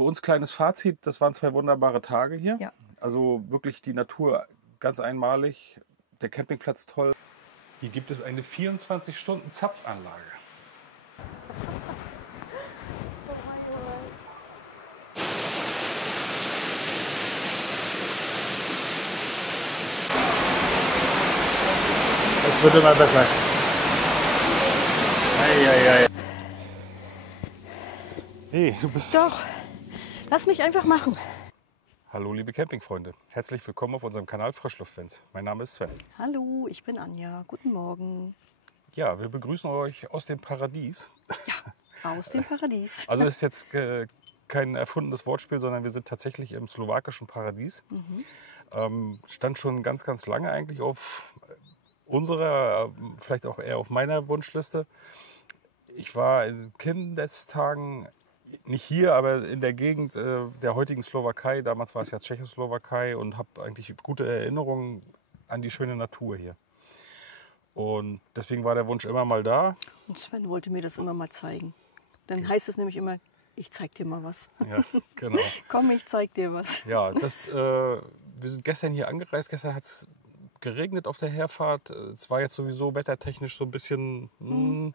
für uns kleines Fazit, das waren 2 wunderbare Tage hier. Ja. Also wirklich die Natur ganz einmalig, der Campingplatz toll. Hier gibt es eine 24-Stunden-Zapfanlage. Es wird immer besser. Ei. Hey, du bist... Doch, lass mich einfach machen. Hallo liebe Campingfreunde, herzlich willkommen auf unserem Kanal Frischluftfans. Mein Name ist Sven. Hallo, ich bin Anja. Guten Morgen. Ja, wir begrüßen euch aus dem Paradies. Ja, aus dem Paradies. Also ist jetzt kein erfundenes Wortspiel, sondern wir sind tatsächlich im slowakischen Paradies. Stand schon ganz, ganz lange eigentlich auf unserer, vielleicht auch eher auf meiner Wunschliste. Ich war in Kindestagen, nicht hier, aber in der Gegend der heutigen Slowakei, damals war es ja Tschechoslowakei, und habe eigentlich gute Erinnerungen an die schöne Natur hier. Und deswegen war der Wunsch immer mal da. Und Sven wollte mir das immer mal zeigen. Dann heißt es nämlich immer, ich zeig dir mal was. Ja, genau. Komm, ich zeig dir was. Ja, wir sind gestern hier angereist. Gestern hat es geregnet auf der Herfahrt. Es war jetzt sowieso wettertechnisch so ein bisschen...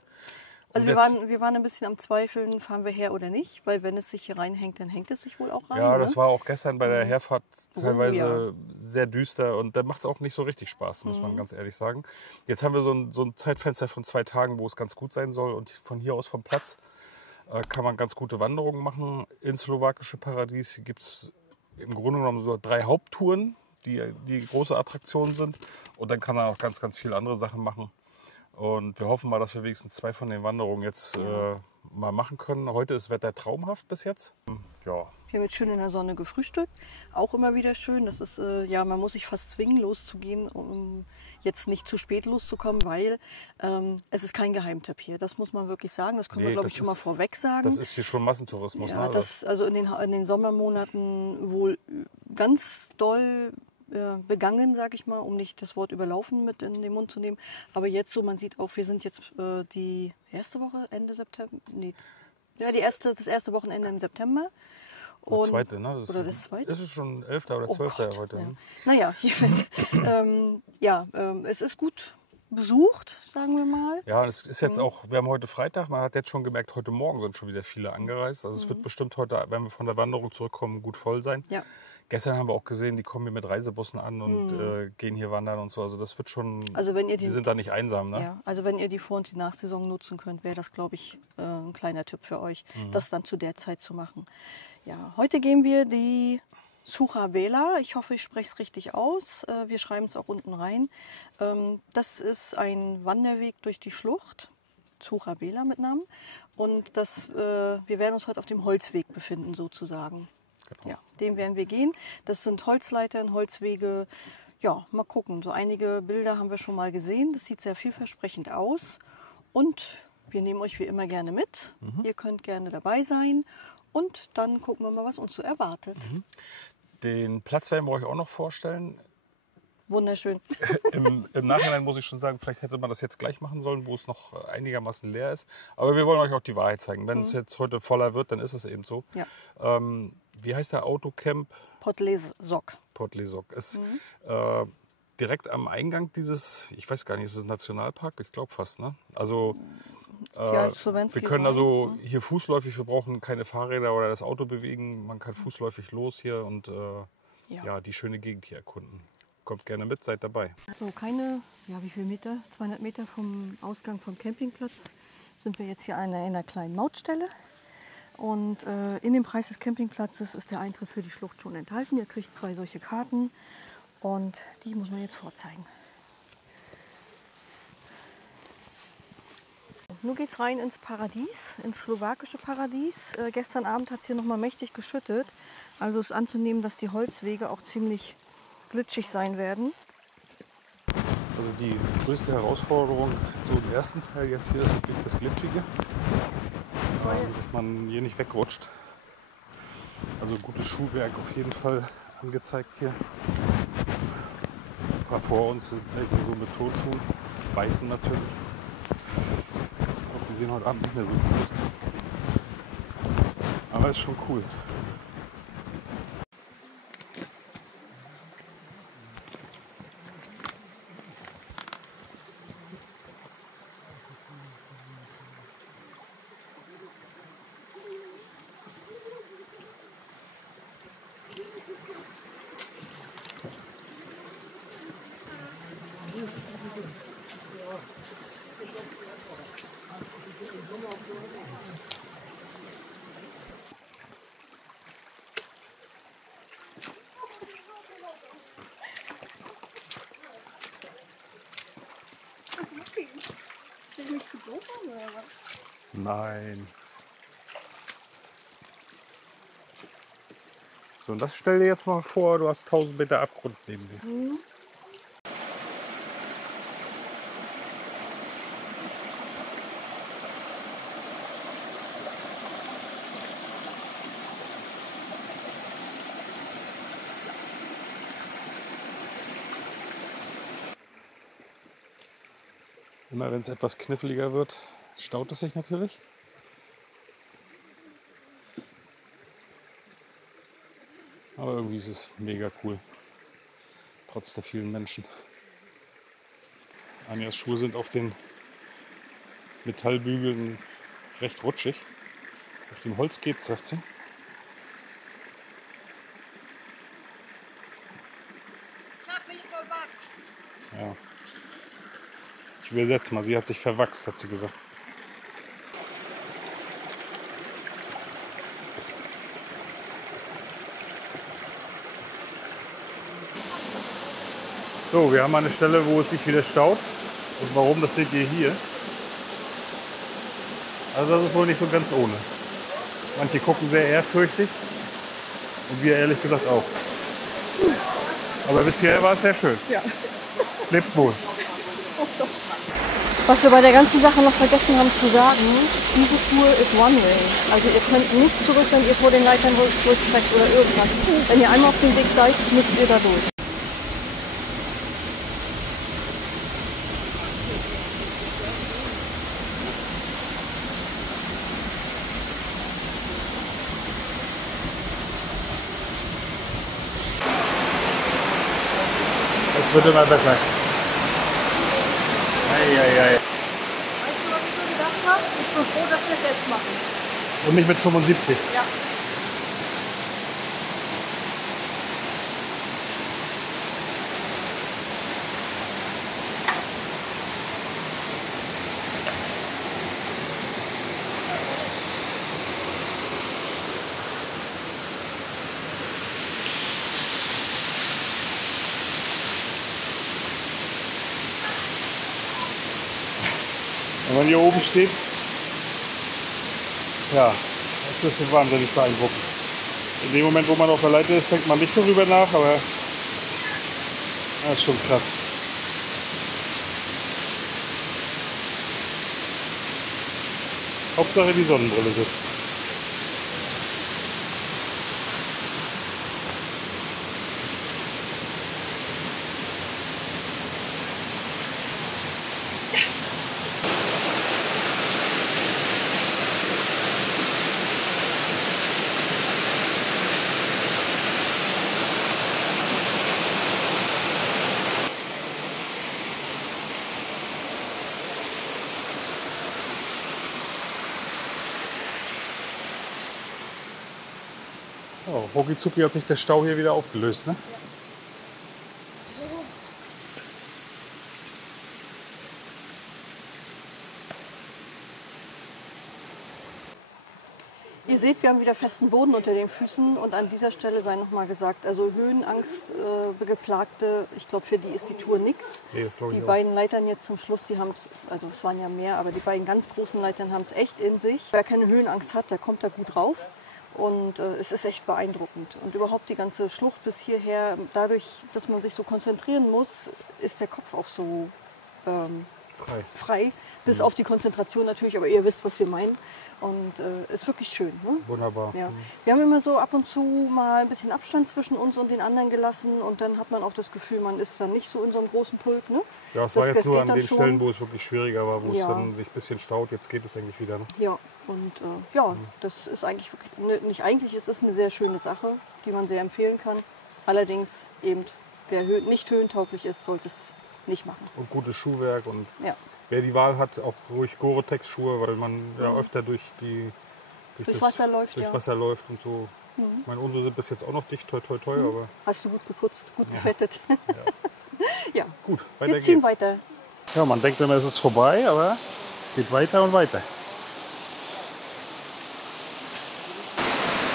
Also wir waren ein bisschen am Zweifeln, fahren wir her oder nicht, weil wenn es sich hier reinhängt, dann hängt es sich wohl auch rein. Ja, ne? das war auch gestern bei der Herfahrt teilweise ja. sehr düster, und da macht es auch nicht so richtig Spaß, muss man ganz ehrlich sagen. Jetzt haben wir so ein Zeitfenster von 2 Tagen, wo es ganz gut sein soll, und von hier aus vom Platz kann man ganz gute Wanderungen machen ins slowakische Paradies. Hier gibt es im Grunde genommen so 3 Haupttouren, die große Attraktionen sind, und dann kann man auch ganz, ganz viele andere Sachen machen. Und wir hoffen mal, dass wir wenigstens 2 von den Wanderungen jetzt mal machen können. Heute ist Wetter traumhaft bis jetzt. Ja. Wir haben jetzt schön in der Sonne gefrühstückt. Auch immer wieder schön. Das ist, man muss sich fast zwingen, loszugehen, um jetzt nicht zu spät loszukommen, weil es ist kein Geheimtipp hier. Das muss man wirklich sagen. Das können wir, glaube ich, schon mal vorweg sagen. Das ist hier schon Massentourismus. Ja, ne? das also in den Sommermonaten wohl ganz doll begangen, sage ich mal, um nicht das Wort überlaufen mit in den Mund zu nehmen. Aber jetzt so, man sieht auch, wir sind jetzt die erste Woche, Ende September, das erste Wochenende im September. Das zweite, ne? Oder das zweite? Das ist schon 11. oder 12. Gott, heute. Ja. Ne? Naja, es ist gut besucht, sagen wir mal. Ja, es ist jetzt auch, wir haben heute Freitag, man hat jetzt schon gemerkt, heute Morgen sind schon wieder viele angereist. Also es wird bestimmt heute, wenn wir von der Wanderung zurückkommen, gut voll sein. Ja. Gestern haben wir auch gesehen, die kommen hier mit Reisebussen an und gehen hier wandern und so. Also das wird schon, also wenn ihr die sind da nicht einsam. Ne? Ja, also wenn ihr die Vor- und die Nachsaison nutzen könnt, wäre das, glaube ich, ein kleiner Tipp für euch, das dann zu der Zeit zu machen. Ja, heute gehen wir die Sucha Vela. Ich hoffe, ich spreche es richtig aus. Wir schreiben es auch unten rein. Das ist ein Wanderweg durch die Schlucht. Sucha Vela mit Namen. Und wir werden uns heute auf dem Holzweg befinden, sozusagen. Genau. Ja, den werden wir gehen. Das sind Holzleitern, Holzwege. Ja, mal gucken. So einige Bilder haben wir schon mal gesehen. Das sieht sehr vielversprechend aus. Und wir nehmen euch wie immer gerne mit. Ihr könnt gerne dabei sein. Und dann gucken wir mal, was uns so erwartet. Den Platz werden wir euch auch noch vorstellen. Wunderschön. Im Nachhinein muss ich schon sagen, vielleicht hätte man das jetzt gleich machen sollen, wo es noch einigermaßen leer ist. Aber wir wollen euch auch die Wahrheit zeigen. Wenn es jetzt heute voller wird, dann ist es eben so. Ja. Wie heißt der Autocamp? Podlesok. Podlesok. Ist direkt am Eingang dieses, ich weiß gar nicht, ist es ein Nationalpark? Ich glaube fast, ne? Also wir können also hier fußläufig, wir brauchen keine Fahrräder oder das Auto bewegen. Man kann fußläufig los hier und die schöne Gegend hier erkunden. Kommt gerne mit, seid dabei. So, wie viel Meter? 200 Meter vom Ausgang vom Campingplatz sind wir jetzt hier in einer kleinen Mautstelle. Und in dem Preis des Campingplatzes ist der Eintritt für die Schlucht schon enthalten. Ihr kriegt 2 solche Karten und die muss man jetzt vorzeigen. Nun geht es rein ins Paradies, ins slowakische Paradies. Gestern Abend hat es hier noch mal mächtig geschüttet. Also ist anzunehmen, dass die Holzwege auch ziemlich glitschig sein werden. Also die größte Herausforderung so im ersten Teil jetzt hier ist wirklich das Glitschige, dass man hier nicht wegrutscht. Also gutes Schuhwerk auf jeden Fall angezeigt hier. Ein paar vor uns sind so mit Turnschuhen, weißen natürlich. Die sehen heute Abend nicht mehr so gut aus. Aber ist schon cool. zu doof oder was? Nein. So, und das stell dir jetzt mal vor, du hast 1000 Meter Abgrund neben dir. Mhm. Immer wenn es etwas kniffliger wird, staut es sich natürlich. Aber irgendwie ist es mega cool. Trotz der vielen Menschen. Anjas Schuhe sind auf den Metallbügeln recht rutschig. Auf dem Holz geht's, sagt sie. Ich hab mich verwachst. Ja. Ich übersetze mal, sie hat sich verwachst, hat sie gesagt. So, wir haben eine Stelle, wo es sich wieder staut. Und warum, das seht ihr hier. Also das ist wohl nicht so ganz ohne. Manche gucken sehr ehrfürchtig und wir ehrlich gesagt auch. Aber bisher war es sehr schön. Ja. Lebt wohl. Was wir bei der ganzen Sache noch vergessen haben zu sagen, diese Tour ist One-Way. Also ihr könnt nicht zurück, wenn ihr vor den Leitern zurückstreckt oder irgendwas. Wenn ihr einmal auf dem Weg seid, müsst ihr da durch. Es wird immer besser. Eieiei. Weißt du, was ich so gedacht habe? Ich bin froh, dass wir es jetzt machen. Und nicht mit 75. Ja. Wenn man hier oben steht, ja, das ist wahnsinnig beeindruckend. In dem Moment, wo man auf der Leiter ist, denkt man nicht so drüber nach, aber das ist schon krass. Hauptsache die Sonnenbrille sitzt. Oh, rucki hat sich der Stau hier wieder aufgelöst, ne? Ihr seht, wir haben wieder festen Boden unter den Füßen und an dieser Stelle sei noch mal gesagt, also Höhenangst geplagte, ich glaube für die ist die Tour nix. Nee, das glaub ich Die auch. beiden Leitern jetzt zum Schluss, die haben es, also es waren ja mehr, aber die beiden ganz großen Leitern haben es echt in sich. Wer keine Höhenangst hat, der kommt da gut rauf und es ist echt beeindruckend. Und überhaupt die ganze Schlucht bis hierher, dadurch, dass man sich so konzentrieren muss, ist der Kopf auch so frei. Bis auf die Konzentration natürlich, aber ihr wisst, was wir meinen. Und ist wirklich schön. Ne? Wunderbar. Ja. Wir haben immer so ab und zu mal ein bisschen Abstand zwischen uns und den anderen gelassen und dann hat man auch das Gefühl, man ist dann nicht so in so einem großen Pulk. Ne? Ja, es war jetzt nur geht an dann den schon. Stellen, wo es wirklich schwieriger war, wo es Ja. dann sich ein bisschen staut. Jetzt geht es eigentlich wieder. Ne? Ja, und ja, das ist eigentlich wirklich, nicht eigentlich, es ist eine sehr schöne Sache, die man sehr empfehlen kann. Allerdings eben, wer nicht höhentauglich ist, sollte es nicht machen. Und gutes Schuhwerk und Ja. wer die Wahl hat, auch ruhig Gore-Tex-Schuhe, weil man ja öfter durch Durchs Wasser läuft, durchs ja. Wasser läuft und so. Meine unsere sind bis jetzt auch noch dicht, toi toi toi, aber Hast du gut geputzt, gut gefettet. Ja, gut, weiter wir ziehen geht's. weiter. Ja, man denkt immer, es ist vorbei, aber es geht weiter und weiter.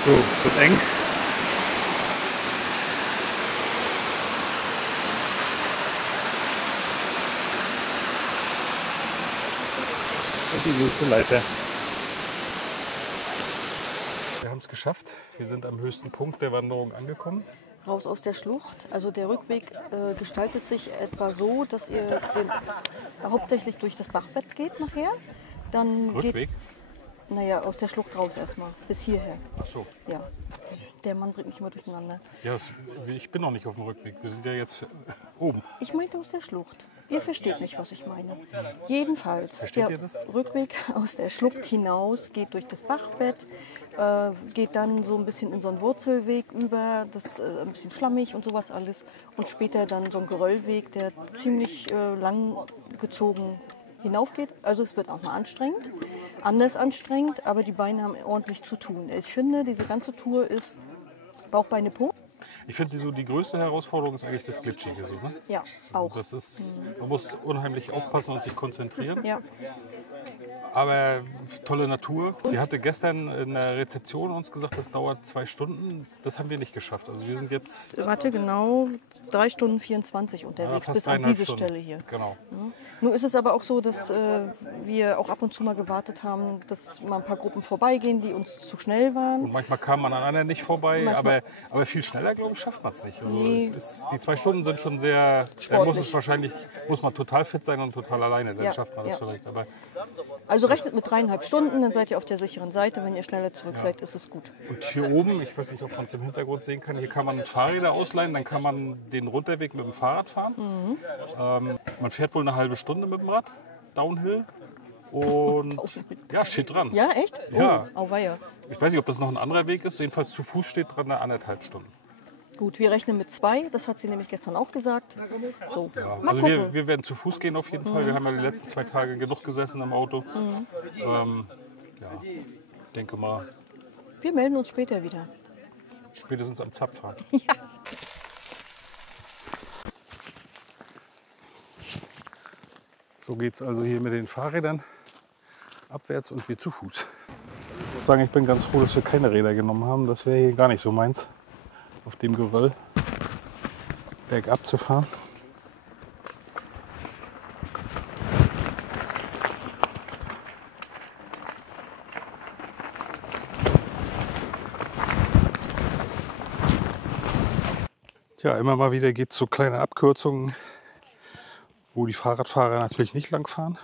So, es wird eng. die nächste Leiter. Wir haben es geschafft. Wir sind am höchsten Punkt der Wanderung angekommen. Raus aus der Schlucht. Also der Rückweg gestaltet sich etwa so, dass ihr hauptsächlich durch das Bachbett geht nachher. Dann Rückweg? Naja, aus der Schlucht raus erstmal, bis hierher. Ach so. Ja, der Mann bringt mich immer durcheinander. Ja, ich bin noch nicht auf dem Rückweg. Wir sind ja jetzt oben. Ich meinte aus der Schlucht. Ihr versteht nicht, was ich meine. Jedenfalls, Versteht ihr das? Rückweg aus der Schlucht hinaus geht durch das Bachbett, geht dann so ein bisschen in so einen Wurzelweg über, das ist ein bisschen schlammig und sowas alles. Und später dann so ein Geröllweg, der ziemlich lang gezogen hinaufgeht. Also es wird auch mal anstrengend, anders anstrengend, aber die Beine haben ordentlich zu tun. Ich finde, diese ganze Tour ist Bauch, Beine, Po. Ich finde, die größte Herausforderung ist eigentlich das Glitschige. So, ne? Ja, auch. Das ist, man muss unheimlich aufpassen und sich konzentrieren. Ja. Aber tolle Natur. Sie hatte gestern in der Rezeption uns gesagt, das dauert 2 Stunden. Das haben wir nicht geschafft. Also wir sind jetzt Warte, genau 3 Stunden 24 unterwegs, fast bis an 3,5 diese Stunden. Stelle hier. Genau. Nun ist es aber auch so, dass wir auch ab und zu mal gewartet haben, dass mal ein paar Gruppen vorbeigehen, die uns zu schnell waren. Und manchmal kam man an anderen nicht vorbei, Manchmal- aber viel schneller, glaube ich, schafft man es nicht. Also Nee. die 2 Stunden sind schon sehr, Sportlich. muss man total fit sein und total alleine, dann Ja, schafft man das ja. vielleicht. Aber Also rechnet mit 3,5 Stunden, dann seid ihr auf der sicheren Seite. Wenn ihr schneller zurück seid, ist es gut. und hier oben, ich weiß nicht, ob man es im Hintergrund sehen kann, hier kann man Fahrräder ausleihen, dann kann man den Runterweg mit dem Fahrrad fahren. Man fährt wohl eine halbe Stunde mit dem Rad, Downhill. Und ja, steht dran. Ja, echt? Ja. Oh, auweia. Ich weiß nicht, ob das noch ein anderer Weg ist, jedenfalls zu Fuß steht dran eine 1,5 Stunden. Gut, wir rechnen mit 2. Das hat sie nämlich gestern auch gesagt. So, Ja, mal also gucken. wir werden zu Fuß gehen auf jeden Fall. Wir haben ja die letzten 2 Tage genug gesessen im Auto. Ja, denke mal, Wir melden uns später wieder. spätestens am Zapfhahn. So geht es also hier mit den Fahrrädern abwärts und wir zu Fuß. Ich muss sagen, ich bin ganz froh, dass wir keine Räder genommen haben. Das wäre hier gar nicht so meins, auf dem Geröll bergab zu fahren. Tja, immer mal wieder geht es so kleine Abkürzungen, wo die Fahrradfahrer natürlich nicht lang fahren.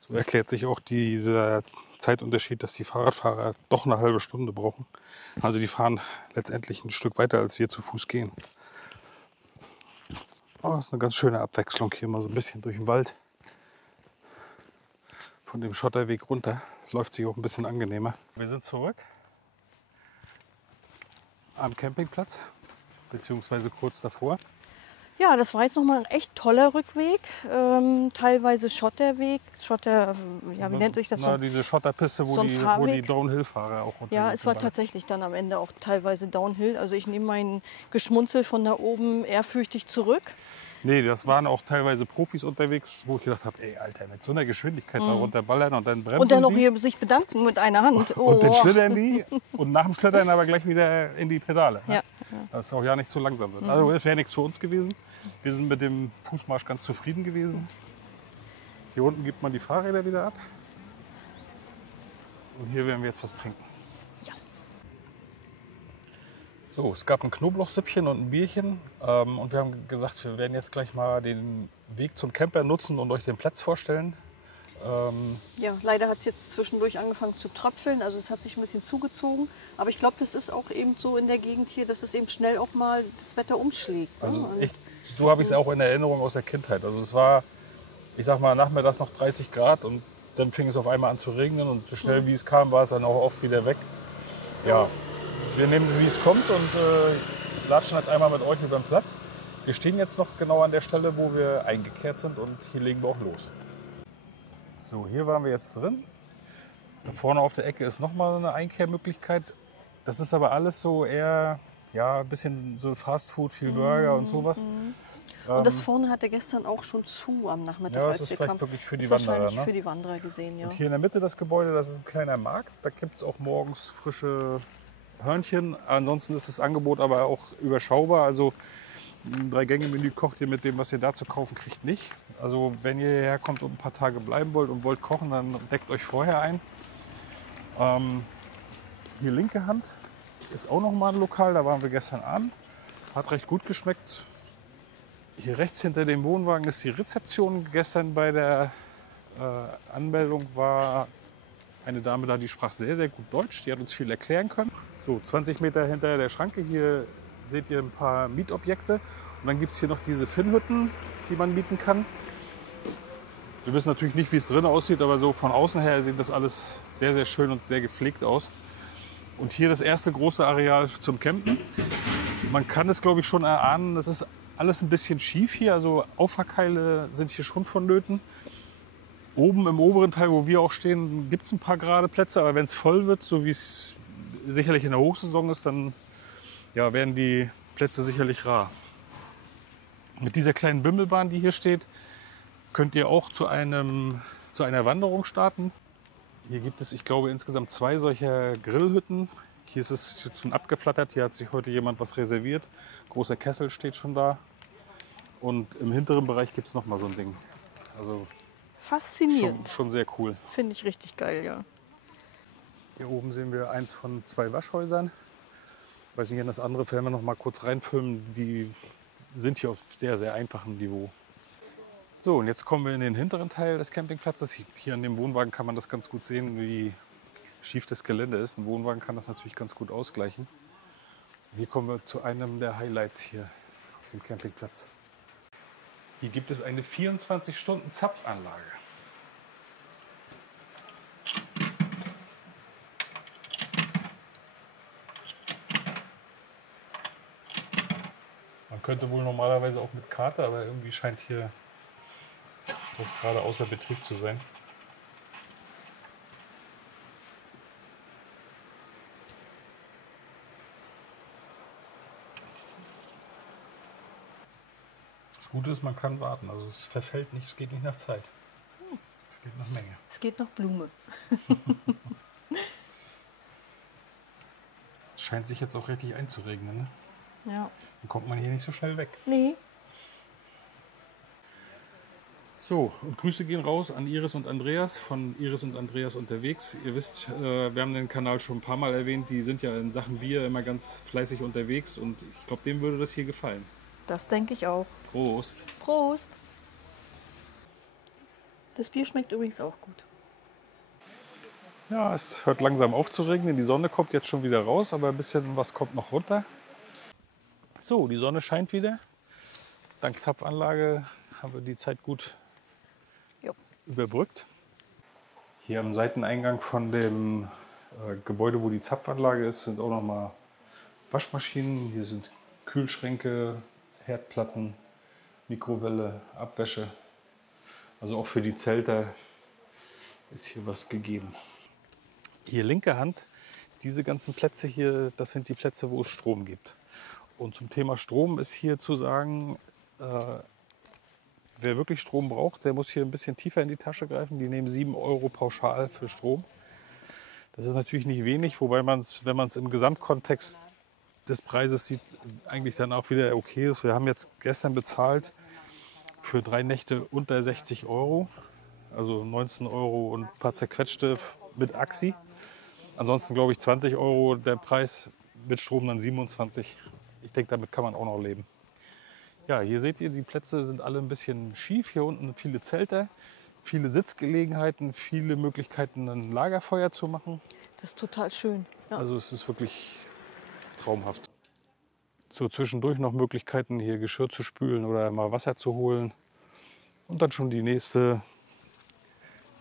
So erklärt sich auch dieser Zeitunterschied, dass die Fahrradfahrer doch eine halbe Stunde brauchen. Also die fahren letztendlich ein Stück weiter, als wir zu Fuß gehen. Aber das ist eine ganz schöne Abwechslung hier, mal so ein bisschen durch den Wald. Von dem Schotterweg runter. Es läuft sich auch ein bisschen angenehmer. Wir sind zurück am Campingplatz, beziehungsweise kurz davor. Ja, das war jetzt nochmal ein echt toller Rückweg. Teilweise Schotterweg. Schotter, ja, wie nennt sich das? Na, diese Schotterpiste, wo so ein die Fahrweg. Downhill-Fahrer auch unterwegs Ja, es war sind. tatsächlich dann am Ende auch teilweise Downhill. Also ich nehme mein Geschmunzel von da oben ehrfürchtig zurück. Nee, das waren auch teilweise Profis unterwegs, wo ich gedacht habe, ey Alter, mit so einer Geschwindigkeit da runterballern und dann bremsen Und dann noch die. hier sich bedanken mit einer Hand. Oh. Und dann schlittern die und nach dem Schlittern aber gleich wieder in die Pedale. Ne? Ja. Das ist auch ja nicht so langsam wird. Also das wäre nichts für uns gewesen. Wir sind mit dem Fußmarsch ganz zufrieden gewesen. Hier unten gibt man die Fahrräder wieder ab. Und hier werden wir jetzt was trinken. Ja. So, es gab ein Knoblauchsüppchen und ein Bierchen. Und wir haben gesagt, wir werden jetzt gleich mal den Weg zum Camper nutzen und euch den Platz vorstellen. Ja, leider hat es jetzt zwischendurch angefangen zu tröpfeln, also es hat sich ein bisschen zugezogen. Aber ich glaube, das ist auch eben so in der Gegend hier, dass es eben schnell auch mal das Wetter umschlägt. Ne? Also Und so habe ich es auch in Erinnerung aus der Kindheit. Also es war, ich sag mal, nachmittags noch 30 Grad und dann fing es auf einmal an zu regnen und so schnell wie es kam, war es dann auch oft wieder weg. Ja, wir nehmen wie es kommt und latschen jetzt einmal mit euch über den Platz. Wir stehen jetzt noch genau an der Stelle, wo wir eingekehrt sind und hier legen wir auch los. So, hier waren wir jetzt drin. Da vorne auf der Ecke ist nochmal eine Einkehrmöglichkeit. Das ist aber alles so eher, ja, ein bisschen so Fastfood, viel Burger und sowas. Und das vorne hat er gestern auch schon zu am Nachmittag, Ja, das als ist wir vielleicht kamen. wirklich für die Ist Wanderer, wahrscheinlich ne? für die Wanderer gesehen, ja. Und hier in der Mitte das Gebäude, das ist ein kleiner Markt. Da gibt es auch morgens frische Hörnchen. Ansonsten ist das Angebot aber auch überschaubar. Also Ein 3-Gänge-Menü kocht ihr mit dem, was ihr da zu kaufen kriegt, nicht. Also wenn ihr hierher kommt und ein paar Tage bleiben wollt und wollt kochen, dann deckt euch vorher ein. Hier linke Hand ist auch noch mal ein Lokal, da waren wir gestern Abend. Hat recht gut geschmeckt. Hier rechts hinter dem Wohnwagen ist die Rezeption. Gestern bei der Anmeldung war eine Dame da, die sprach sehr, sehr gut Deutsch. Die hat uns viel erklären können. So, 20 Meter hinter der Schranke, hier seht ihr ein paar Mietobjekte. Und dann gibt es hier noch diese Finnhütten, die man mieten kann. Wir wissen natürlich nicht, wie es drin aussieht, aber so von außen her sieht das alles sehr, sehr schön und sehr gepflegt aus. Und hier das erste große Areal zum Campen. Man kann es, glaube ich, schon erahnen, das ist alles ein bisschen schief hier. Also Auffahrkeile sind hier schon vonnöten. Oben im oberen Teil, wo wir auch stehen, gibt es ein paar gerade Plätze. Aber wenn es voll wird, so wie es sicherlich in der Hochsaison ist, dann ja, werden die Plätze sicherlich rar. Mit dieser kleinen Bimmelbahn, die hier steht, könnt ihr auch zu einer Wanderung starten. Hier gibt es, ich glaube, insgesamt 2 solcher Grillhütten. Hier ist es schon abgeflattert. Hier hat sich heute jemand was reserviert. Großer Kessel steht schon da. Und im hinteren Bereich gibt es noch mal so ein Ding. Also Faszinierend. schon sehr cool. Finde ich richtig geil, ja. Hier oben sehen wir eins von 2 Waschhäusern. Ich weiß nicht, in das andere werden wir noch mal kurz reinfilmen. Die sind hier auf sehr, sehr einfachem Niveau. So, und jetzt kommen wir in den hinteren Teil des Campingplatzes. Hier an dem Wohnwagen kann man das ganz gut sehen, wie schief das Gelände ist. Ein Wohnwagen kann das natürlich ganz gut ausgleichen. Hier kommen wir zu einem der Highlights hier auf dem Campingplatz. Hier gibt es eine 24-Stunden-Zapfanlage. Man könnte wohl normalerweise auch mit Karte, aber irgendwie scheint hier das gerade außer Betrieb zu sein. Das Gute ist, man kann warten. Also es verfällt nicht, es geht nicht nach Zeit. Es geht nach Menge. Es geht nach Blume. Es scheint sich jetzt auch richtig einzuregnen. Ne? Ja. Dann kommt man hier nicht so schnell weg. Nee. So, und Grüße gehen raus an Iris und Andreas von Iris und Andreas unterwegs. Ihr wisst, wir haben den Kanal schon ein paar Mal erwähnt. Die sind ja in Sachen Bier immer ganz fleißig unterwegs und ich glaube, dem würde das hier gefallen. Das denke ich auch. Prost! Prost! Das Bier schmeckt übrigens auch gut. Ja, es hört langsam auf zu regnen. Die Sonne kommt jetzt schon wieder raus, aber ein bisschen was kommt noch runter. So, die Sonne scheint wieder. Dank Zapfanlage haben wir die Zeit gut überbrückt. Hier am Seiteneingang von dem Gebäude, wo die Zapfanlage ist, sind auch noch mal Waschmaschinen. Hier sind Kühlschränke, Herdplatten, Mikrowelle, Abwäsche. Also auch für die Zelter ist hier was gegeben. Hier linke Hand, diese ganzen Plätze hier, das sind die Plätze, wo es Strom gibt. Und zum Thema Strom ist hier zu sagen, wer wirklich Strom braucht, der muss hier ein bisschen tiefer in die Tasche greifen. Die nehmen 7 € pauschal für Strom. Das ist natürlich nicht wenig, wobei man es, wenn man es im Gesamtkontext des Preises sieht, eigentlich dann auch wieder okay ist. Wir haben jetzt gestern bezahlt für 3 Nächte unter 60 €, also 19 € und ein paar zerquetschte mit Axi. Ansonsten glaube ich 20 € der Preis, mit Strom dann 27. Ich denke, damit kann man auch noch leben. Ja, hier seht ihr, die Plätze sind alle ein bisschen schief. Hier unten viele Zelte, viele Sitzgelegenheiten, viele Möglichkeiten, ein Lagerfeuer zu machen. Das ist total schön. Ja. Also es ist wirklich traumhaft. So zwischendurch noch Möglichkeiten, hier Geschirr zu spülen oder mal Wasser zu holen. Und dann schon die nächste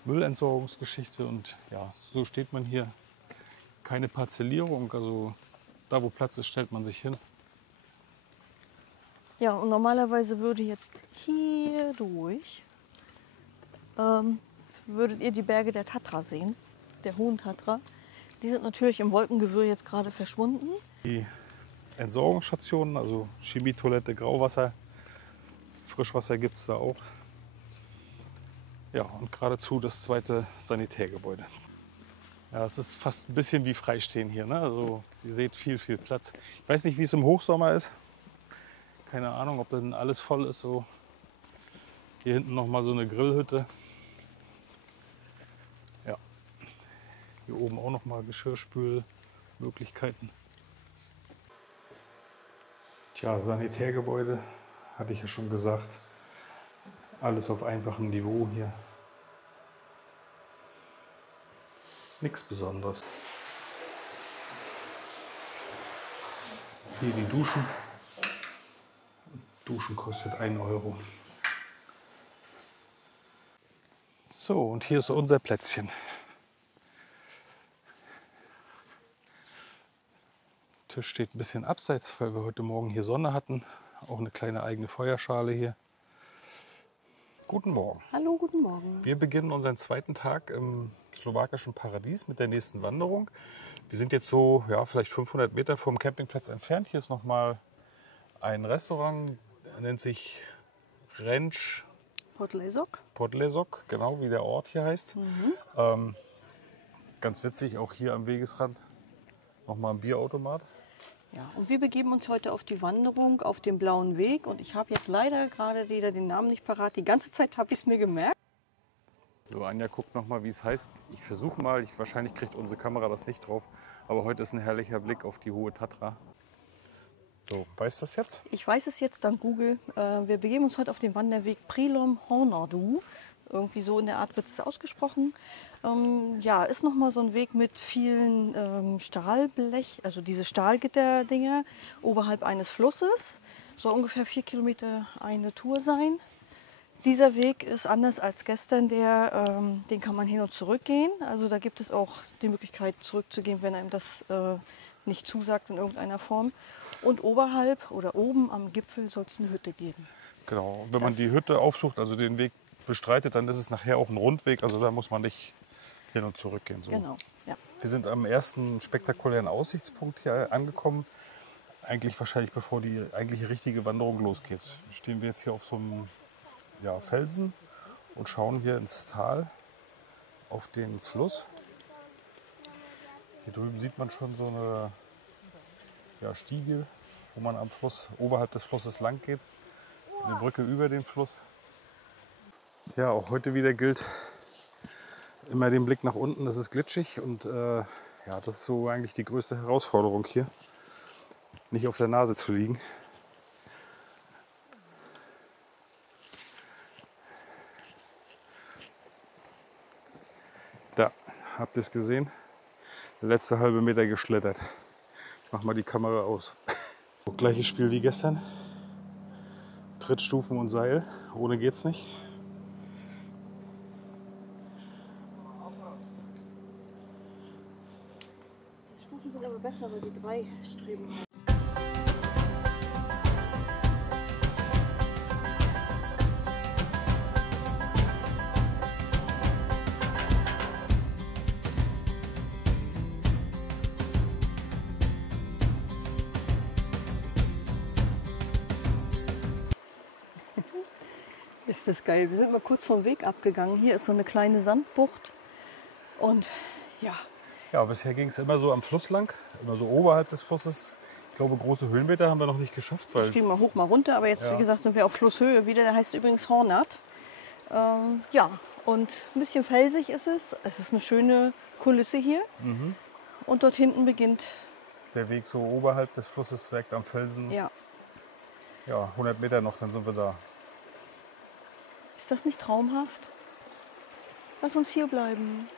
Müllentsorgungsgeschichte. Und ja, so steht man hier. Keine Parzellierung, also da wo Platz ist, stellt man sich hin. Ja, und normalerweise würde jetzt hier durch, würdet ihr die Berge der Tatra sehen, der Hohen Tatra. Die sind natürlich im Wolkengewirr jetzt gerade verschwunden. Die Entsorgungsstationen, also Chemietoilette, Grauwasser, Frischwasser gibt es da auch. Ja, und geradezu das zweite Sanitärgebäude. Ja, es ist fast ein bisschen wie Freistehen hier. Ne? Also, ihr seht viel Platz. Ich weiß nicht, wie es im Hochsommer ist. Keine Ahnung, ob dann alles voll ist. So. Hier hinten noch mal so eine Grillhütte. Ja. Hier oben auch noch mal Geschirrspülmöglichkeiten. Tja, Sanitärgebäude, hatte ich ja schon gesagt. Alles auf einfachem Niveau hier. Nichts Besonderes. Hier die Duschen. Duschen kostet 1 Euro. So, und hier ist unser Plätzchen. Der Tisch steht ein bisschen abseits, weil wir heute Morgen hier Sonne hatten. Auch eine kleine eigene Feuerschale hier. Guten Morgen. Hallo, guten Morgen. Wir beginnen unseren zweiten Tag im slowakischen Paradies mit der nächsten Wanderung. Wir sind jetzt so, ja, vielleicht 500 Meter vom Campingplatz entfernt. Hier ist nochmal ein Restaurant, nennt sich Renč Podlesok. Podlesok, genau wie der Ort hier heißt. Ganz witzig, auch hier am Wegesrand nochmal ein Bierautomat. Ja, und wir begeben uns heute auf die Wanderung auf dem Blauen Weg. Und ich habe jetzt leider gerade wieder den Namen nicht parat. Die ganze Zeit habe ich es mir gemerkt. So, Anja guckt nochmal, wie es heißt. Ich versuche mal, wahrscheinlich kriegt unsere Kamera das nicht drauf. Aber heute ist ein herrlicher Blick auf die Hohe Tatra. So, weißt du das jetzt? Ich weiß es jetzt dank Google. Wir begeben uns heute auf den Wanderweg Prilom Hornadu. Irgendwie so in der Art wird es ausgesprochen. Ja, ist nochmal so ein Weg mit vielen Stahlblech, also diese Stahlgitterdinger oberhalb eines Flusses. Soll ungefähr 4 Kilometer eine Tour sein. Dieser Weg ist anders als gestern, den kann man hin und zurück gehen. Also da gibt es auch die Möglichkeit zurückzugehen, wenn einem das nicht zusagt in irgendeiner Form. Und oberhalb oder oben am Gipfel soll es eine Hütte geben. Genau, und wenn man die Hütte aufsucht, also den Weg bestreitet, dann ist es nachher auch ein Rundweg. Also da muss man nicht hin und zurück gehen. So. Genau, ja. Wir sind am ersten spektakulären Aussichtspunkt hier angekommen. Eigentlich wahrscheinlich bevor die eigentliche richtige Wanderung losgeht. Stehen wir jetzt hier auf so einem Felsen und schauen hier ins Tal auf den Fluss. Hier drüben sieht man schon so eine Stiege, wo man am Fluss, oberhalb des Flusses lang geht. Eine Brücke über den Fluss. Ja, auch heute wieder gilt immer den Blick nach unten, das ist glitschig und das ist so eigentlich die größte Herausforderung hier, nicht auf der Nase zu liegen. Da, habt ihr es gesehen? Der letzte halbe Meter geschlittert. Ich mach mal die Kamera aus. So, gleiches Spiel wie gestern. Trittstufen und Seil, ohne geht's nicht. Die Stufen sind aber besser, weil die 3 Streben haben. Ist das geil. Wir sind mal kurz vom Weg abgegangen. Hier ist so eine kleine Sandbucht. Und ja. Ja, bisher ging es immer so am Fluss lang, immer so oberhalb des Flusses. Ich glaube, große Höhenmeter haben wir noch nicht geschafft. Wir stiegen mal hoch, mal runter. Aber jetzt, wie gesagt, sind wir auf Flusshöhe wieder. Der heißt übrigens Hornat. Ja, und ein bisschen felsig ist es. Es ist eine schöne Kulisse hier. Und dort hinten beginnt der Weg so oberhalb des Flusses, direkt am Felsen. Ja. Ja, 100 Meter noch, dann sind wir da. Ist das nicht traumhaft? Lass uns hier bleiben.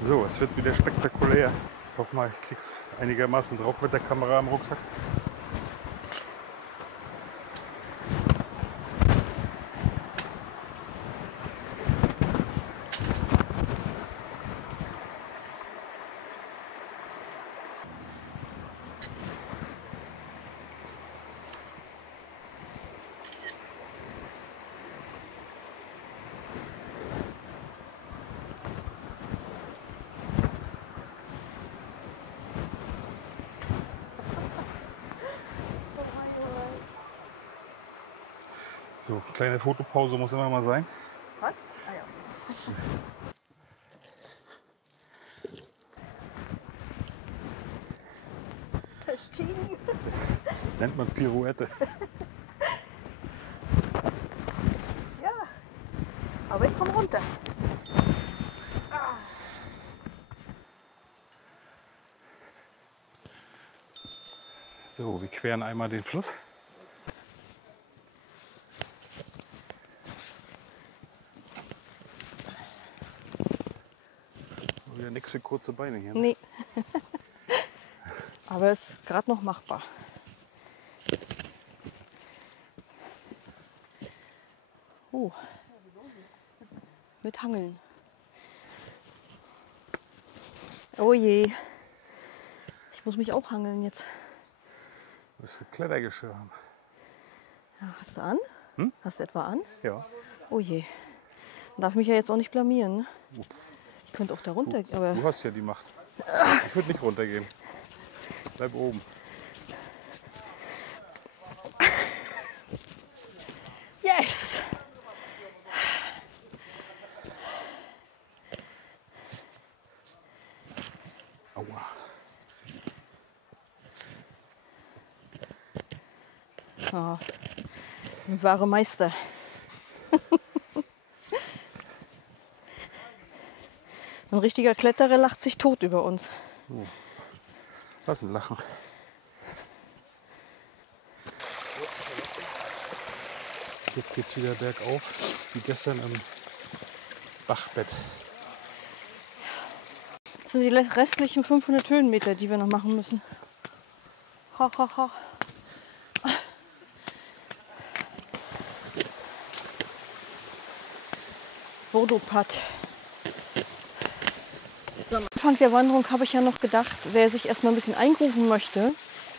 So, es wird wieder spektakulär. Ich hoffe mal, ich krieg's einigermaßen drauf mit der Kamera im Rucksack. So, kleine Fotopause muss immer mal sein. Was? Ah ja. Das nennt man Pirouette. Ja, aber ich komme runter. So, wir queren einmal den Fluss. Wieder nichts für kurze Beine hier. Ne? Nee. Aber es ist gerade noch machbar. Oh. Mit Hangeln. Oh je. Ich muss mich auch hangeln jetzt. Du musst ein Klettergeschirr haben. Ja, hast du an? Hast du etwa an? Ja. Oh je. Darf mich ja jetzt auch nicht blamieren. Ne? Ich könnte auch da runter. Aber Du hast ja die Macht. Ich würde nicht runtergehen. Bleib oben. yes! Aua. Oh, ein wahrer Meister. Ein richtiger Kletterer lacht sich tot über uns. Oh. Lass ihn lachen. Jetzt geht's wieder bergauf, wie gestern im Bachbett. Das sind die restlichen 500 Höhenmeter, die wir noch machen müssen. Ha, ha, ha. Rodopad. Am Anfang der Wanderung habe ich ja noch gedacht, wer sich erstmal ein bisschen eingrooven möchte,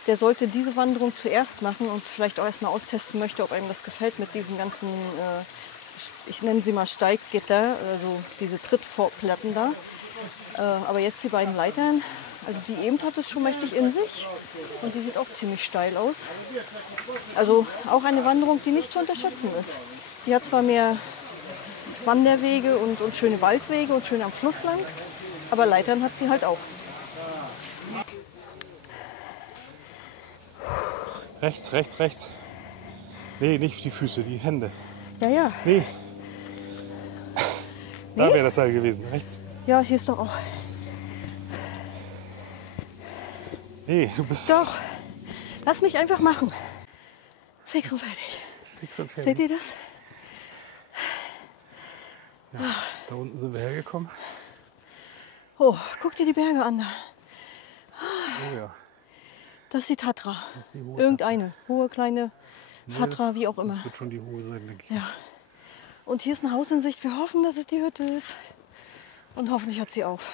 der sollte diese Wanderung zuerst machen und vielleicht auch erstmal austesten möchte, ob einem das gefällt mit diesen ganzen, ich nenne sie mal Steiggitter, also diese Trittplatten da. Aber jetzt die beiden Leitern, also die eben hat es schon mächtig in sich und die sieht auch ziemlich steil aus. Also auch eine Wanderung, die nicht zu unterschätzen ist. Die hat zwar mehr Wanderwege und schöne Waldwege und schön am Fluss lang, aber Leitern hat sie halt auch. Rechts, rechts, rechts. Nee, nicht die Füße, die Hände. Ja, ja. Nee. Da wäre das Seil gewesen, rechts. Ja, hier ist doch auch. Nee, du bist Doch. Lass mich einfach machen. Fix und fertig. fix und Seht fertig. ihr das? Ja, da unten sind wir hergekommen. Oh, guck dir die Berge an. Oh ja. Das ist die Tatra. Das ist die hohe Irgendeine. Hohe, kleine Tatra, wie auch immer. Das wird schon die hohe sein, denke ich. Ja. Und hier ist ein Haus in Sicht. Wir hoffen, dass es die Hütte ist. Und hoffentlich hat sie auf.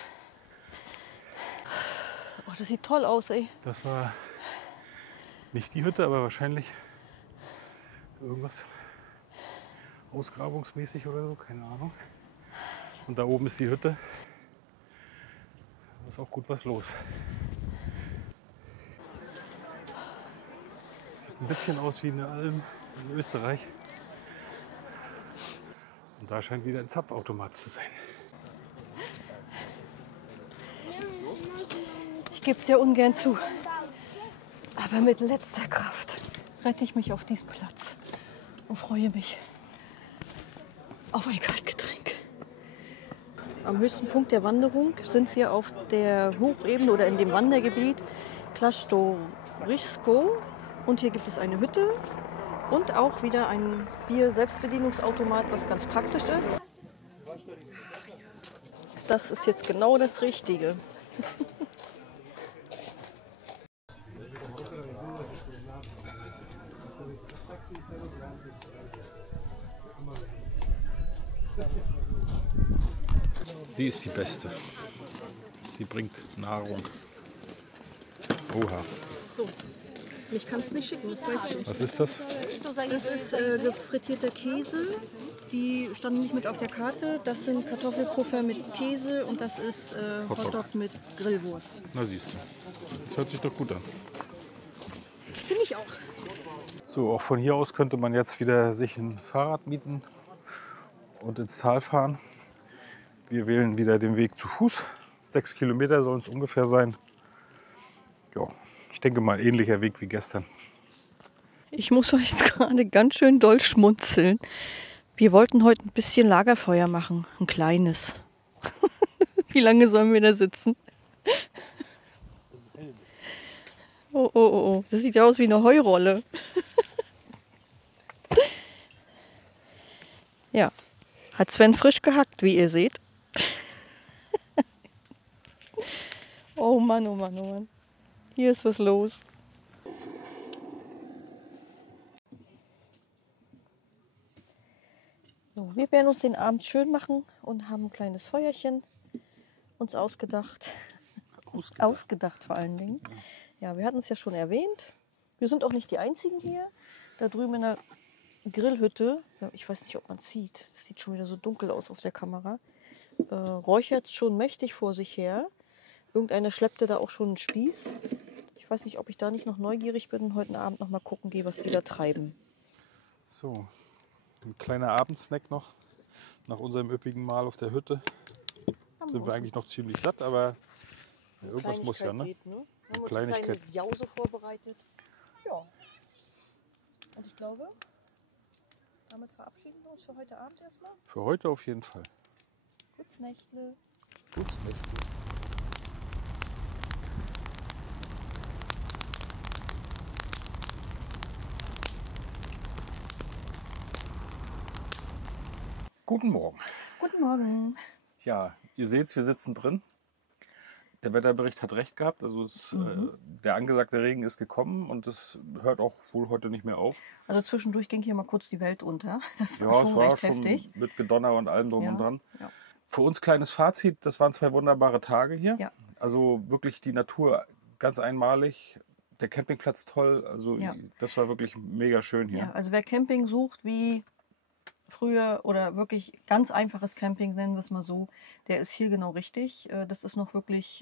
Oh, das sieht toll aus, ey. Das war nicht die Hütte, aber wahrscheinlich irgendwas ausgrabungsmäßig oder so, keine Ahnung. Und da oben ist die Hütte. Da ist auch gut was los. Sieht ein bisschen aus wie eine Alm in Österreich. Und da scheint wieder ein Zapfautomat zu sein. Ich gebe es ja ungern zu. Aber mit letzter Kraft rette ich mich auf diesen Platz und freue mich auf ein Kaltgetränk. Am höchsten Punkt der Wanderung sind wir auf der Hochebene oder in dem Wandergebiet Klasztorysko. Und hier gibt es eine Hütte und auch wieder ein Bier-Selbstbedienungsautomat, was ganz praktisch ist. Das ist jetzt genau das Richtige. Sie ist die Beste. Sie bringt Nahrung. Oha. So, mich kannst du nicht schicken, das weißt du. Was ist das? Das ist gefrittierter Käse. Die standen nicht mit auf der Karte. Das sind Kartoffelpuffer mit Käse und das ist Hotdog mit Grillwurst. Na siehst du. Das hört sich doch gut an. Finde ich auch. So, auch von hier aus könnte man jetzt wieder sich ein Fahrrad mieten und ins Tal fahren. Wir wählen wieder den Weg zu Fuß. 6 Kilometer sollen es ungefähr sein. Ja, Ich denke mal, ähnlicher Weg wie gestern. Ich muss euch jetzt gerade ganz schön doll schmunzeln. Wir wollten heute ein bisschen Lagerfeuer machen, ein kleines. Wie lange sollen wir da sitzen? Oh, oh, oh, oh. Das sieht ja aus wie eine Heurolle. Ja, hat Sven frisch gehackt, wie ihr seht. Oh Mann, oh Mann, oh Mann. Hier ist was los. So, wir werden uns den Abend schön machen und haben ein kleines Feuerchen uns ausgedacht. Ausgedacht vor allen Dingen. Ja, wir hatten es ja schon erwähnt. Wir sind auch nicht die Einzigen hier. Da drüben in der Grillhütte, ja, ich weiß nicht, ob man es sieht. Es sieht schon wieder so dunkel aus auf der Kamera. Räuchert es schon mächtig vor sich her. Irgendeiner schleppte da auch schon einen Spieß. Ich weiß nicht, ob ich da nicht noch neugierig bin und heute Abend noch mal gucken gehe, was die da treiben. So, ein kleiner Abendsnack noch. Nach unserem üppigen Mahl auf der Hütte sind wir eigentlich noch ziemlich satt, aber ja, irgendwas muss ja, ne? Geht, ne? Haben wir Kleinigkeit. eine kleine Jause vorbereitet. Ja. Und ich glaube, damit verabschieden wir uns für heute Abend erstmal. Für heute auf jeden Fall. Gutes Nächtle. Gutes Nächte. Guten Morgen. Guten Morgen. Ja, ihr seht, wir sitzen drin. Der Wetterbericht hat recht gehabt. Also der angesagte Regen ist gekommen und es hört auch wohl heute nicht mehr auf. Also zwischendurch ging hier mal kurz die Welt unter. Das war Ja, schon es war recht schon heftig. mit Gedonner und allem drum Ja, und dran. ja. Für uns kleines Fazit, das waren 2 wunderbare Tage hier. Ja. Also wirklich die Natur ganz einmalig. Der Campingplatz toll. Also Ja. das war wirklich mega schön hier. Ja, also wer Camping sucht wie früher oder wirklich ganz einfaches Camping, nennen wir es mal so, der ist hier genau richtig. Das ist noch wirklich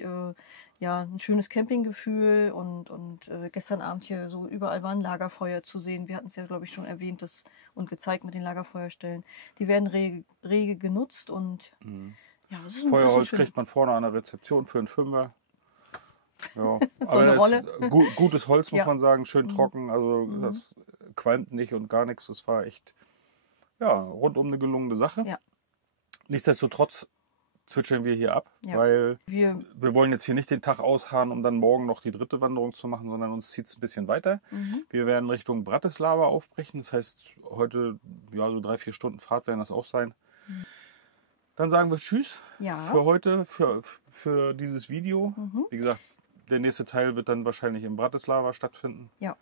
ja, ein schönes Campinggefühl und gestern Abend hier so überall waren Lagerfeuer zu sehen. Wir hatten es ja, glaube ich, schon erwähnt und gezeigt mit den Lagerfeuerstellen. Die werden rege genutzt und ja, das ist Feuerholz schön. kriegt man vorne an der Rezeption für einen Fünfer. Ja, So aber eine das Rolle. ist gutes Holz, muss Ja. man sagen, schön trocken. Also das qualmt nicht und gar nichts. Das war echt ja, rundum eine gelungene Sache. Ja. Nichtsdestotrotz zwitschern wir hier ab, Ja. weil Wir wir wollen jetzt hier nicht den Tag ausharren, um dann morgen noch die 3. Wanderung zu machen, sondern uns zieht es ein bisschen weiter. Wir werden Richtung Bratislava aufbrechen. Das heißt, heute ja, so 3-4 Stunden Fahrt werden das auch sein. Dann sagen wir Tschüss Ja. für heute, für dieses Video. Wie gesagt, der nächste Teil wird dann wahrscheinlich in Bratislava stattfinden. Ja.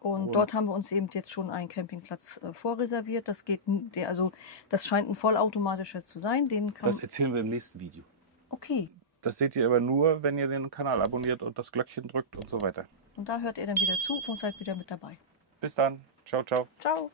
Und dort haben wir uns eben jetzt schon einen Campingplatz vorreserviert. Das geht, also das scheint ein vollautomatischer zu sein. Den kann Das erzählen wir im nächsten Video. okay. Das seht ihr aber nur, wenn ihr den Kanal abonniert und das Glöckchen drückt und so weiter. Und da hört ihr dann wieder zu und seid wieder mit dabei. Bis dann. Ciao, ciao. Ciao.